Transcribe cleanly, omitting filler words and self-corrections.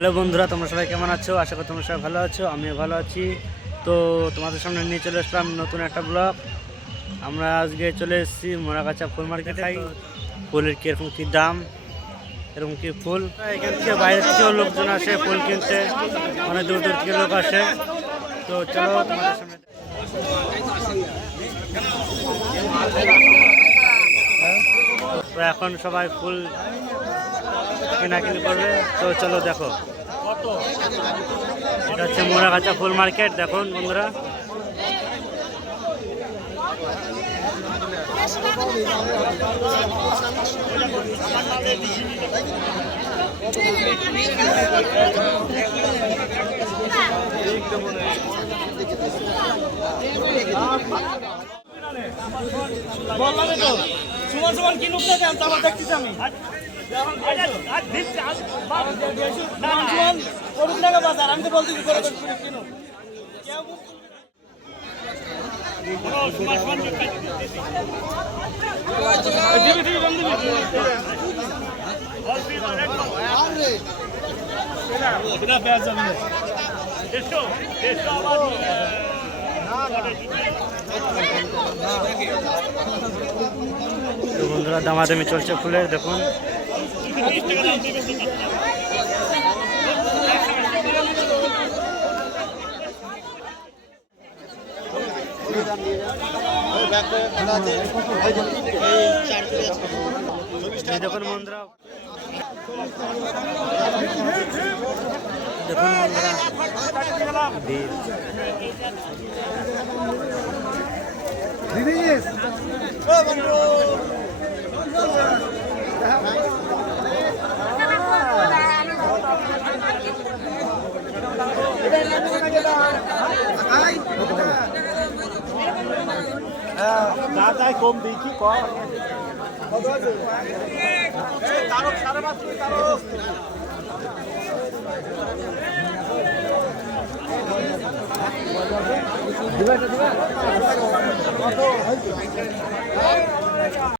Hello বন্ধুরা, তোমরা সবাই কেমন আছো? আশা করি তোমরা সবাই ভালো আছো, আমিও ভালো আছি। তো তোমাদের সামনে নিয়ে চলে আসলাম নতুন একটা ব্লগ। আমরা আজকে চলে এসেছি মোড়াগাছা ফুল মার্কেটে। ফুলের কীরকম কী দাম, এরকম কী ফুল, এখান থেকে বাইরে থেকেও লোকজন আসে ফুল কিনতে, অনেক দূর দূর থেকে লোক আসে। তো চলো তোমাদের সামনে। তো এখন সবাই ফুল কেনাকিনি করবে, তো চলো দেখো। এটা হচ্ছে মোড়াগাছা ফুল মার্কেট, দেখুন বন্ধুরা। বললাম তো সুমান সুমান কিনুক না কেন, তারপর দেখতেছি আমি বাজার। আমি তো বলতেছি কিনুক। তো বন্ধুরা, দামাদামি চলছে ফুলের, দেখুন। দেখুন বন্ধুরা, দেখুন বন্ধুরা কম দেখি কম। দিবা